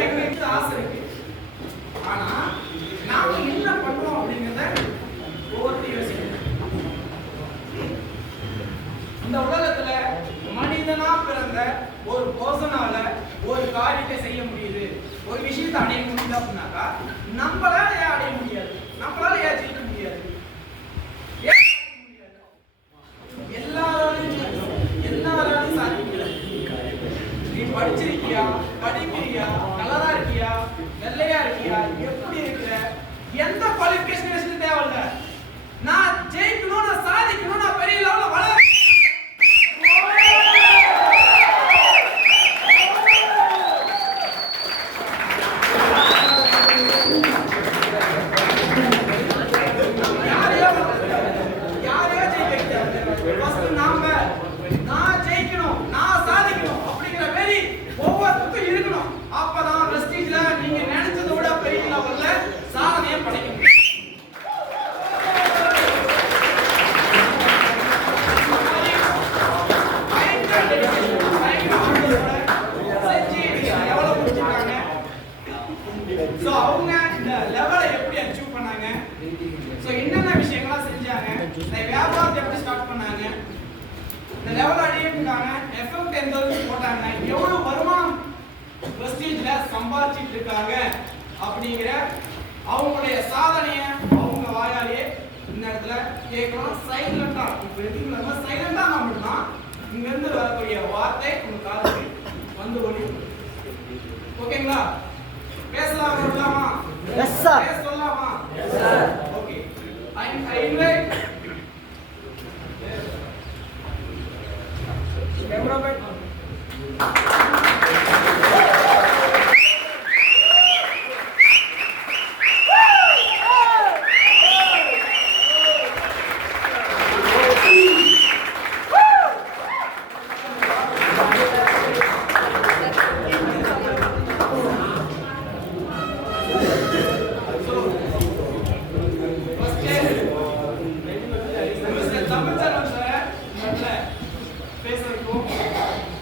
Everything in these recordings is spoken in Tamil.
எங்களுக்கு ஆசை இருக்கு. ஆனா நாம என்ன பண்றோம் அப்படிங்கறத ஒவ்வொருத்தையும் யோசிக்கணும். இந்த உலகத்துல மனிதனா பிறந்த ஒரு பர்சனால ஒரு காரியத்தை செய்ய முடியுது, ஒரு விஷயத்தை அடைய முடியுது அப்படின்னாக்கா நம்மளால ஏன் அடைய முடியாது? நம்மளால ஏன் ஜெயிக்க முடியாது? எல்லாராலையும் சாதிக்க முடியாது. நீ படிச்சிருக்கியா, படிக்கிறியா, கலரா இருக்கியா, வெள்ளையா இருக்கியா, எப்படி இருக்கிற, எந்த குவாலிஃபிகேஷன் தேவையில்ல. நான் ஜெயிக்கணும், நான் சாதிக்கணும், நான் பெரிய லெவல்ல வளர சம்பாதிச்சிட்டு இருக்காங்க அப்படிங்கிற அவங்களுடைய சாதனையை அவங்க வாயாலே இந்த இடத்துல கேட்கணும். சைலண்டா சைலண்டா நம்மளும் இங்க இருந்து வரக்கூடிய வார்த்தை உங்க காதுக்கு வந்து ஒளி. ஓகேங்களா? பேசலாம் சொல்லலாமா? Yes sir. பேச சொல்லலாமா? Yes sir. Okay. I invite cameraman பேச வைக்கும்.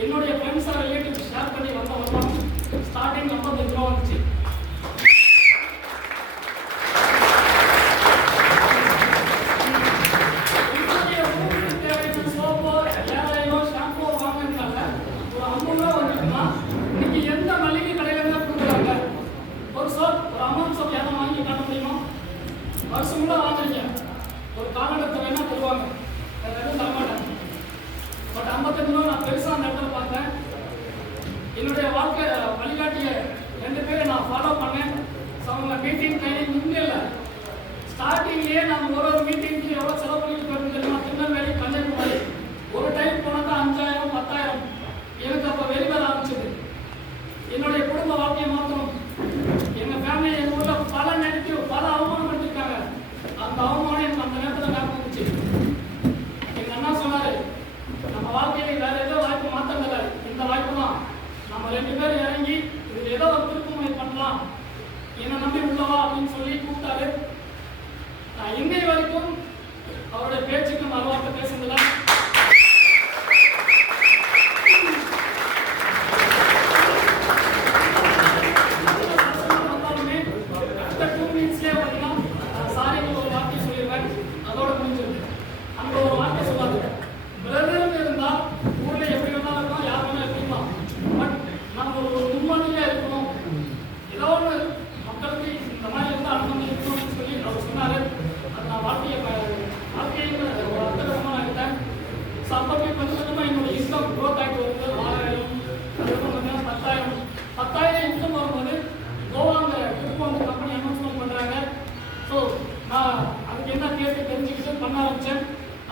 என்னுடைய ஃப்ரெண்ட்ஸ் ரிலேட்டிவ் ஷேர் பண்ணி வந்த வருமானம் ஸ்டார்டிங் 55 ரூபா வந்துச்சு. சோப்போ ஏழையோ ஷாம்போ வாங்கினால ஒரு 50 ரூபா வந்துருக்குன்னா இன்னைக்கு எந்த மளிகை கடையில தான் கொடுக்குறாங்க? ஒரு சோப், ஒரு அமௌண்ட் சோப் யாரும் வாங்கி காட்ட முடியுமா? வருஷம் கூட வாங்குறீங்க, ஒரு காலகட்டத்தை வேணா தருவாங்க, வேற எதுவும் தரமாட்டாங்க. பட் 55 ரூபா நான் பெருசாக அந்த இடத்துல பார்த்தேன். என்னுடைய வாழ்க்கை வழிகாட்டிய 2 பேரை நான் ஃபாலோ பண்ணேன். அவங்க மீட்டிங் ட்ரைனிங் இங்கே இல்லை, ஸ்டார்டிங்லேயே நம்ம ஒரு மீட்டிங்க்கு எவ்வளோ செலவு பண்ணிட்டு போயிருந்து தெரியுமா? திருநெல்வேலி, கன்னியாகுமரி ஒரு டைம் போனாக்கா 5000 10,000 எனக்கு அப்போ வெளிவர ஆரம்பிச்சது. என்னுடைய குடும்ப வாழ்க்கையை மாற்றணும். எங்கள் ஃபேமிலி எங்கள் ஊரில் பல நெகட்டிவ், பல அவமானப்படுத்திருக்காங்க. அந்த அவமானம் எனக்கு அந்த நேரத்தில் ஞாபகம் வந்துச்சு. எங்கள் அண்ணா சொன்னார், நம்ம வாழ்க்கையை வேற ஏதோ வாய்ப்பு மாற்றல, இந்த வாய்ப்பு தான். நம்ம 2 பேரும் இறங்கி இதில் ஏதோ ஒரு திருப்புமுனை பண்ணலாம், என்னை நம்பி உள்ளவா அப்படின்னு சொல்லி கூப்பிட்டாரு. நான் இன்னை வரைக்கும் அவருடைய பேச்சுக்கு மறுவார்த்தை பேசுனதில்லை.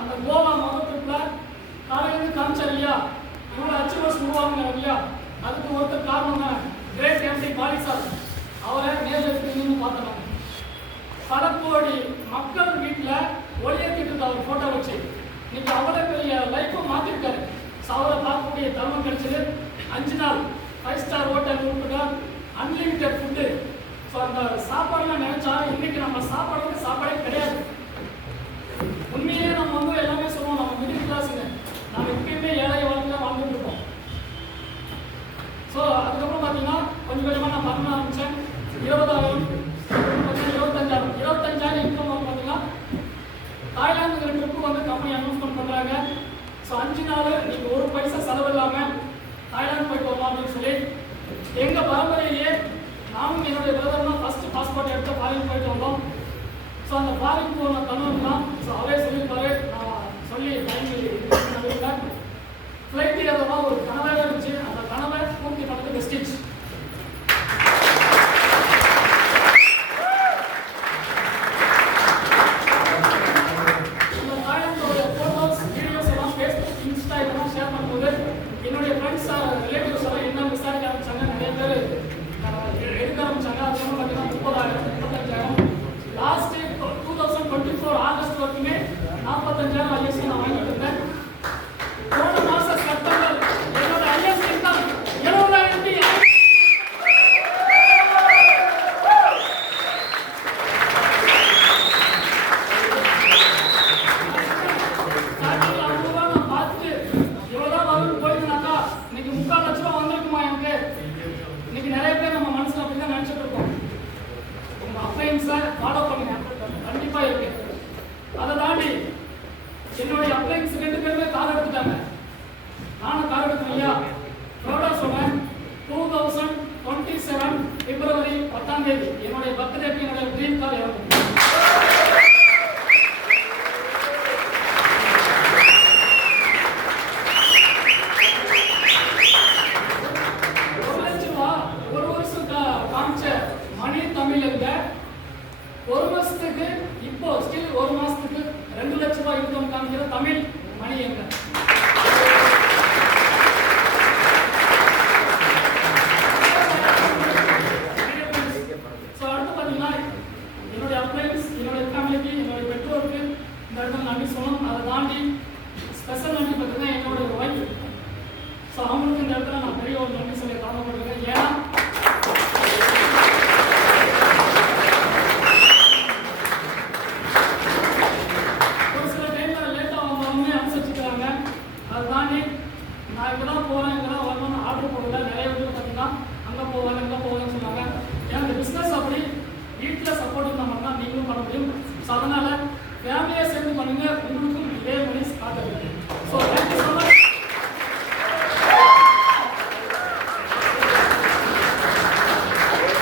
அந்த கோவா மதத்துக்குள்ள காலையிலிருந்து காமிச்சார் இல்லையா, இவ்வளோ அச்சீவர்ஸ் உருவாங்க இல்லையா, அதுக்கு ஒருத்தர் காரணம் கிரேட் எம்டி பாலி சார். அவரை நேரில் எடுத்துன்னு பார்த்தோம். பல கோடி மக்கள் வீட்டில் ஒளியேற்றிட்டு அவர் ஃபோட்டோ வச்சு இன்னைக்கு அவ்வளோ பெரிய லைஃப்பை மாற்றிருக்காரு. அவரை பார்க்கக்கூடிய தருணம் கிடைச்சது. 5 நாள் 5 ஸ்டார் ஹோட்டல் உட்பட அன்லிமிட்டட் ஃபுட்டு. ஸோ அந்த சாப்பாடுலாம் நினைச்சா இன்னைக்கு நம்ம சாப்பாடே கிடையாது. உண்மையிலே நம்ம வந்து எல்லாமே சொல்லுவோம், நம்ம மிடில் கிளாஸுங்க, நம்ம எப்பயுமே ஏழை வாழ்க்கையில் வாழ்ந்துட்டு இருக்கோம். ஸோ அதுக்கப்புறம் பார்த்தீங்கன்னா கொஞ்சம் கொஞ்சமாக நான் பண்ண ஆரம்பித்தேன். 20,000, 25,000 25,000 இன்கம் வந்து பார்த்தீங்கன்னா தாய்லாந்துங்கிற ட்ரிப்பு வந்து கம்பெனி அனௌன்ஸ்மெண்ட் பண்ணுறாங்க. ஸோ 5 நாள் நீங்கள் ஒரு பைசா செலவு இல்லாமல் தாய்லாந்து போயிட்டு வரலாம் அப்படின்னு சொல்லி எங்கள் பரம்பரையிலேயே நானும் என்னுடைய பிரதர்லாம் ஃபஸ்ட்டு பாஸ்போர்ட் எடுத்து ஃபாரின் போயிட்டு வந்தோம். ஸோ அந்த ஃபாரின் போன கனவு தான். ஸோ அவரே சொல்லியிருப்பாரு, நான் சொல்லி ஃப்ளைட் ஏறதான் ஒரு கனவாக இருந்துச்சு. அந்த கனவை பூர்த்தி பண்ணது வெஸ்டிஜ். இந்த தாய்லாந்தோட ஃபோட்டோஸ், வீடியோஸ் எல்லாம் ஃபேஸ்புக், இன்ஸ்டா இதெல்லாம் ஷேர் பண்ணும்போது என்னுடைய ஃப்ரெண்ட்ஸ் ரிலேட்டிவ்ஸ் எல்லாம் என்ன விசாரிக்க ஆரம்பிச்சாங்க. நிறைய பேர் எடுக்க ஆரம்பிச்சாங்க. அதுக்கப்புறம் பார்த்தீங்கன்னா 30,000 35,000 லாஸ்ட் 2024 ஆகஸ்ட் வரைக்குமே 45,000 ஐஎஸ்சி நான் வாங்கிட்டு இருந்தேன். போன மாசம் செப்டம்பர் என்னோட ஐஎஸ்சி இன்கம் 70,000. ஸ்டார்டிங்ல 50 ரூபா நான் பார்த்துட்டு இவ்வளோதான் வரும்னு போயிருந்தாக்கா இன்னைக்கு 3,4 லட்ச ரூபா வந்திருக்குமா எனக்கு. இன்னைக்கு நிறைய பேர் நம்ம மனசுல அப்படிதான் நினைச்சிட்டு இருக்கோம். உங்க அப்ளைன்ஸை ஃபாலோ பண்ணுங்க, கண்டிப்பா இருக்கு. அதை தாண்டி என்னுடைய அப்ளைன்ஸ் 2 பேருமே கார் எடுத்துட்டாங்க. நானும் கார் எடுத்தேன் இல்லையா. ப்ரௌடா சொன்னேன். 2027 பிப்ரவரி 10ஆம் தேதி என்னுடைய பர்த்டேக்கு என்னுடைய ட்ரீம் கார் இறங்கும். ஒரு வருஷம் காமிச்ச மணி தமிழ்ல ஒரு வருஷத்துக்கு இப்போ ஸ்டில் ஒரு மாசத்துக்கு 2 லட்ச ரூபாய் இன்கம் காமிக்கிற தமிழ் மணி எங்க. ஸோ அடுத்து பார்த்தீங்கன்னா என்னுடைய அப்ளைன்ஸ், என்னுடைய ஃபேமிலிக்கு, என்னுடைய பெற்றோருக்கு இந்த இடத்துல நன்றி சொல்லணும். அதை தாண்டி ஸ்பெஷல் நன்றி பார்த்தீங்கன்னா என்னுடைய ஒய்ஃப். ஸோ அவங்களுக்கு இந்த இடத்துல நான் பெரிய ஒரு நன்றி சொல்லி தாமப்படுறேன். ஏன்னா நான் இப்பதான் போறேன், இங்கதான் வரணும்னு ஆர்டர் வீட்டில் சப்போர்ட் இருந்தால் மட்டும்தான் நீங்களும் பண்ண முடியும். ஸோ அதனால ஃபேமிலியை